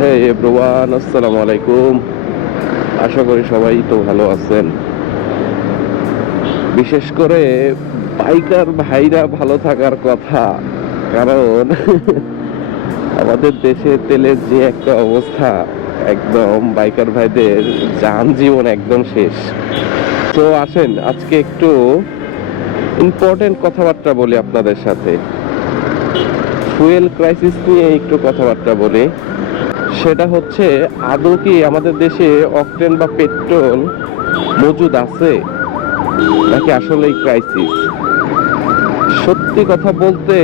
হেই everyone, আসসালামু আলাইকুম। আশা করি সবাই তো ভালো আছেন। বিশেষ করে বাইকার ভাইরা ভালো থাকার কথা, কারণ আমাদের দেশে তেলের যে একটা অবস্থা, একদম বাইকার ভাইদের যান জীবন একদম শেষ। তো আসেন আজকে একটু ইম্পর্টেন্ট কথাবার্তা বলি আপনাদের সাথে। ফুয়েল ক্রাইসিস নিয়ে একটু কথাবার্তা বলি। সেটা হচ্ছে, আদৌ কি আমাদের দেশে অকটেন বা পেট্রোল মজুদ আছে, নাকি আসলে ক্রাইসিস? সত্যি কথা বলতে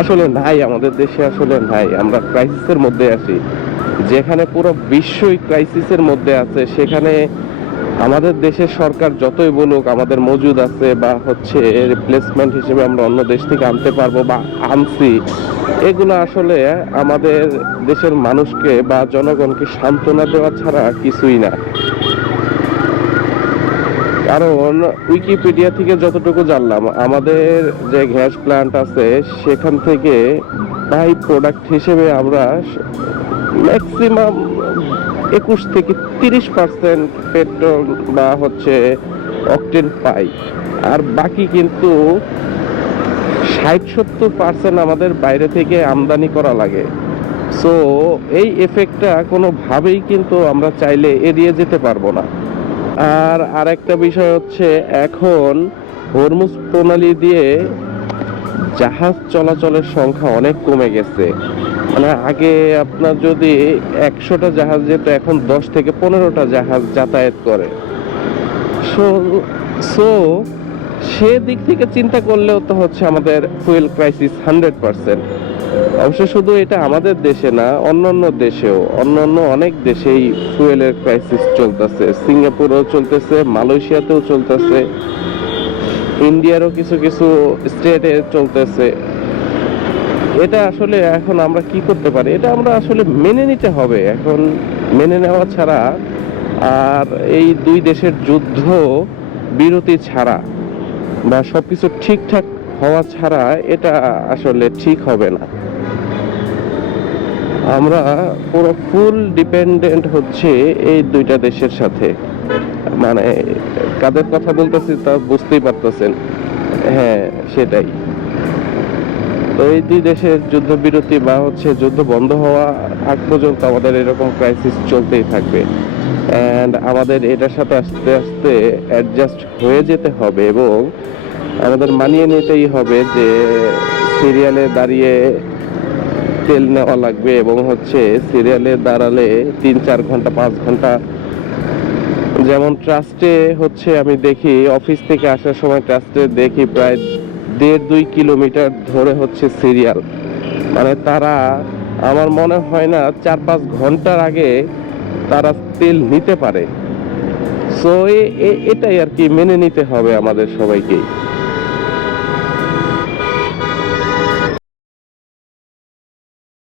আসলে নাই, আমাদের দেশে আসলে নাই। আমরা ক্রাইসিসের মধ্যে আছি। যেখানে পুরো বিশ্বই ক্রাইসিসের মধ্যে আছে, সেখানে আমাদের দেশের সরকার যতই বলুক আমাদের মজুদ আছে বা হচ্ছে রিপ্লেসমেন্ট হিসেবে আমরা অন্য দেশ থেকে আনতে পারবো বা আনছি, এগুলো আসলে আমাদের দেশের মানুষকে বা জনগণকে সান্ত্বনা দেওয়া ছাড়া কিছুই না। কারণ উইকিপিডিয়া থেকে যতটুকু জানলাম, আমাদের যে গ্যাস প্ল্যান্ট আছে সেখান থেকে বাই প্রোডাক্ট হিসেবে আমরা ম্যাক্সিমাম 21 থেকে 30% পেট্রোল বা হচ্ছে অকটেন পাই। আর বাকি কিন্তু 60-70% আমাদের বাইরে থেকে আমদানি করা লাগে। সো এই এফেক্টটা কোনোভাবেই কিন্তু আমরা চাইলে এড়িয়ে যেতে পারবো না। আর আরেকটা বিষয় হচ্ছে, এখন হরমুজ প্রণালী দিয়ে জাহাজ চলাচলের সংখ্যা অনেক কমে গেছে। মানে আগে আপনার যদি 100টা জাহাজ যেত, এখন 10 থেকে 15টা জাহাজ যাতায়াত করে। সো সো সেদিক থেকে চিন্তা করলেও তো হচ্ছে আমাদের ফুয়েল ক্রাইসিস 100%। অবশ্য শুধু এটা আমাদের দেশে না, অন্যান্য দেশেও, অন্যান্য অনেক দেশেই ফুয়েলের ক্রাইসিস চলতেছে। সিঙ্গাপুরেও চলতেছে, মালয়েশিয়াতেও চলতেছে, ইন্ডিয়ারও কিছু কিছু স্টেটে চলতেছে। এটা আসলে এখন আমরা কি করতে পারি? এটা আমরা আসলে মেনে নিতে হবে এখন। মেনে নেওয়া ছাড়া আর এই দুই দেশের যুদ্ধ বিরতি ছাড়া বা সবকিছু ঠিকঠাক হওয়া ছাড়া এটা আসলে ঠিক হবে না। আমরা পুরো ফুল ডিপেন্ডেন্ট হচ্ছে এই দুইটা দেশের সাথে। মানে কাদের কথা বলতেছি তা বুঝতেই পারতেছেন। হ্যাঁ, সেটাই। তো এই দুই দেশের যুদ্ধবিরতি বা হচ্ছে যুদ্ধ বন্ধ হওয়া আগ পর্যন্ত আমাদের এরকম ক্রাইসিস চলতেই থাকবে। অ্যান্ড আমাদের এটার সাথে আস্তে আস্তে অ্যাডজাস্ট হয়ে যেতে হবে এবং আমাদের মানিয়ে নিতেই হবে যে সিরিয়ালে দাঁড়িয়ে তেল নেওয়া লাগবে এবং হচ্ছে সিরিয়ালে দাঁড়ালে 3-4 ঘন্টা 5 ঘন্টা, যেমন ট্রাস্টে হচ্ছে আমি দেখি অফিস থেকে আসার সময় ট্রাস্টে দেখি প্রায় 1.5-2 কিলোমিটার ধরে হচ্ছে সিরিয়াল। মানে তারা, আমার মনে হয় না 4-5 ঘন্টার আগে তারা তেল নিতে পারে। সো এটাই আর কি, মেনে নিতে হবে আমাদের সবাইকে।